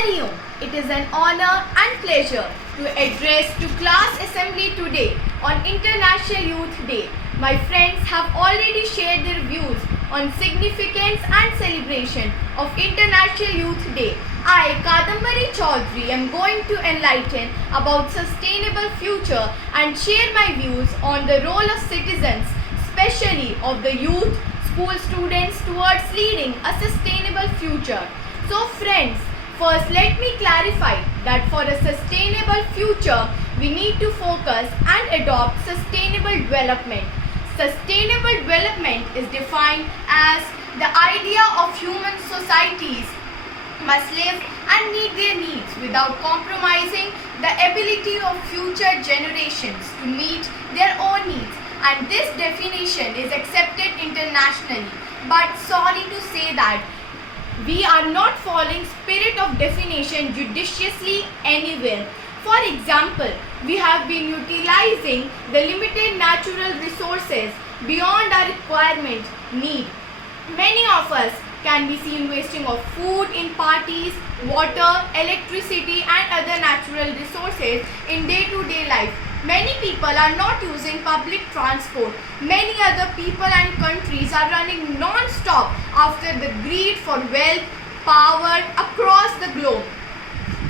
Hari Om. It is an honor and pleasure to address to class assembly today on International Youth Day. My friends have already shared their views on significance and celebration of International Youth Day. I, Kadambari Chaudhary, am going to enlighten about sustainable future and share my views on the role of citizens, especially of the youth, school students towards leading a sustainable future. So friends, first let me clarify that for a sustainable future, we need to focus and adopt sustainable development. Sustainable development is defined as the idea of human societies must live and meet their needs without compromising the ability of future generations to meet their own needs. And this definition is accepted internationally. But sorry to say that we are not following spirit of definition judiciously anywhere. For example, we have been utilizing the limited natural resources beyond our requirement need. Many of us can be seen wasting of food in parties, water, electricity and other natural resources in day-to-day life. Many people are not using public transport. Many other people and countries are running non-stop after the greed for wealth, power across the globe.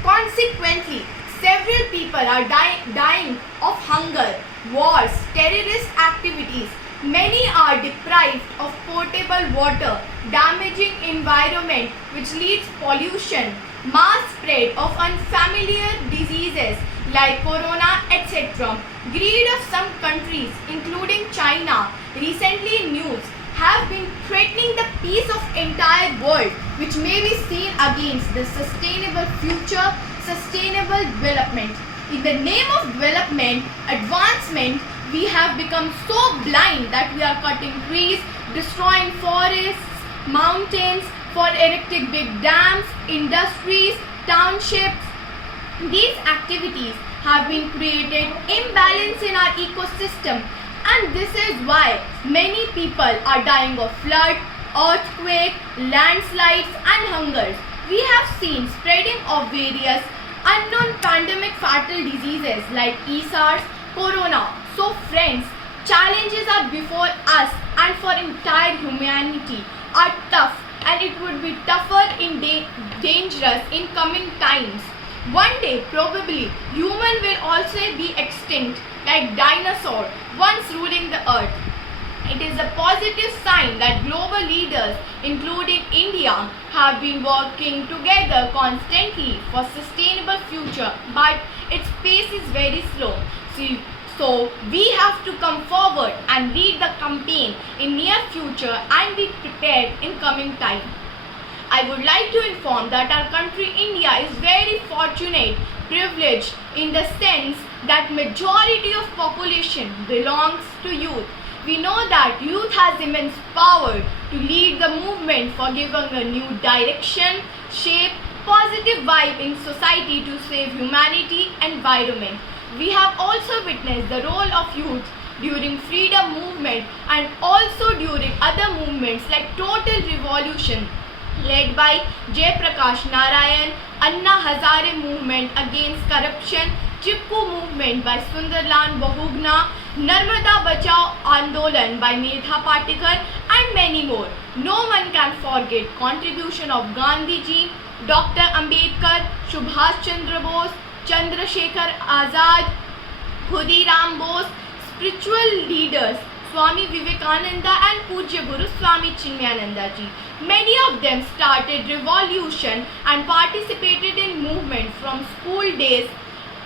Consequently, several people are dying of hunger, wars, terrorist activities. Many are deprived of potable water, damaging environment which leads pollution, mass spread of unfamiliar diseases like corona, etc. Greed of some countries, including China, recently in news, have been threatening the peace of entire world, which may be seen against the sustainable future, sustainable development. In the name of development, advancement, we have become so blind that we are cutting trees, destroying forests, mountains for erecting big dams, industries, townships. These activities have been created imbalance in our ecosystem, and this is why many people are dying of flood, earthquake, landslides and hungers. We have seen spreading of various unknown pandemic fatal diseases like SARS, corona. So friends, challenges are before us and for entire humanity are tough, and it would be tougher in dangerous in coming times. One day probably human will also be extinct like dinosaur once ruling the earth. It is a positive sign that global leaders including India have been working together constantly for sustainable future, but its pace is very slow. So we have to come forward and lead the campaign in near future and be prepared in coming time. I would like to inform that our country India is very fortunate, privileged in the sense that majority of population belongs to youth. We know that youth has immense power to lead the movement for giving a new direction, shape, positive vibe in society to save humanity and environment. We have also witnessed the role of youth during freedom movement and also during other movements like Total Revolution led by Jai Prakash Narayan, Anna Hazare movement against corruption, Chipko movement by Sundarlal Bahuguna, Narmada Bachao Andolan by Medha Patikar and many more. No one can forget contribution of Gandhi ji, Dr. Ambedkar, Subhash Chandra Bose, Chandrasekhar Azad, Khudiram Bose, spiritual leaders Swami Vivekananda and Pujya Guru Swami Chinmayananda ji. Many of them started revolution and participated in movement from school days,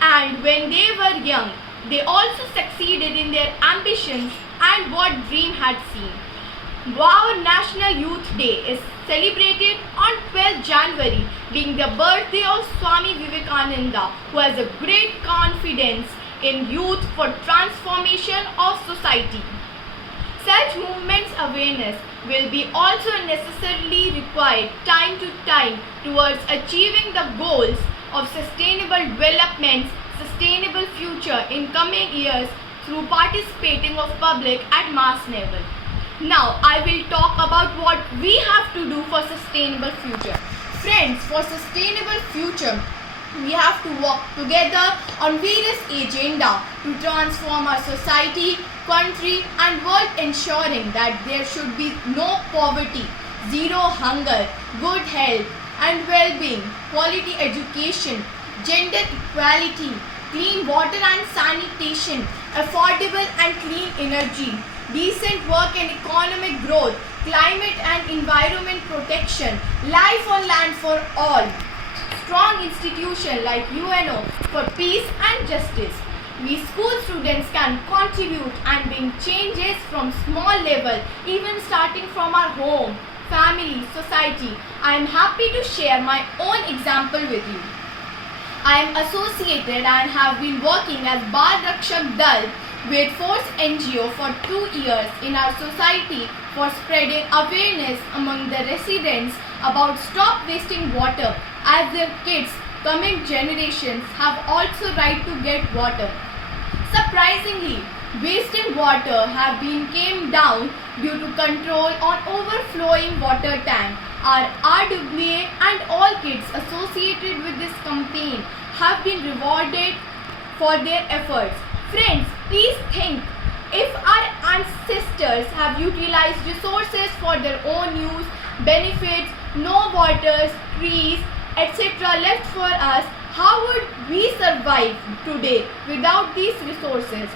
and when they were young, they also succeeded in their ambitions and what dream had seen. Our National Youth Day is celebrated on 12th January, being the birthday of Swami Vivekananda, who has a great confidence in youth for transformation of society. Such movements awareness will be also necessarily required time to time towards achieving the goals of sustainable development, sustainable future in coming years through participating of public at mass level. Now I will talk about what we have to do for sustainable future. Friends, for sustainable future, we have to work together on various agenda to transform our society, country and world, ensuring that there should be no poverty, zero hunger, good health and well-being, quality education, gender equality, clean water and sanitation, affordable and clean energy, decent work and economic growth, climate and environment protection, life on land for all, strong institution like UNO for peace and justice. We school students can contribute and bring changes from small level, even starting from our home, family, society. I am happy to share my own example with you. I am associated and have been working as Bal Rakshak Dal with Force NGO for 2 years in our society for spreading awareness among the residents about stop wasting water, as their kids, coming generations, have also right to get water. Surprisingly, wasting water have been came down due to control on overflowing water tank. Our RWA and all kids associated with this campaign have been rewarded for their efforts. Friends, please think, if our ancestors have utilized resources for their own use, benefits, no waters, trees, etc. left for us, how would we survive today without these resources?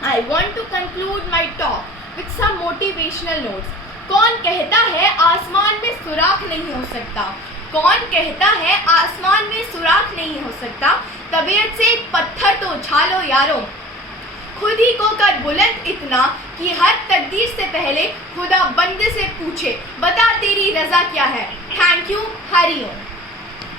I want to conclude my talk with some motivational notes. कौन कहता है आसमान में सुराख नहीं हो सकता? कौन कहता है आसमान में सुराख नहीं हो सकता? तबीयत से एक पत्थर तो उछा लो यारों, खुद ही को कर बुलंद इतना कि हर तकदीर से पहले खुदा बंदे से पूछे, बता तेरी रजा क्या है? Thank you, Hari Om.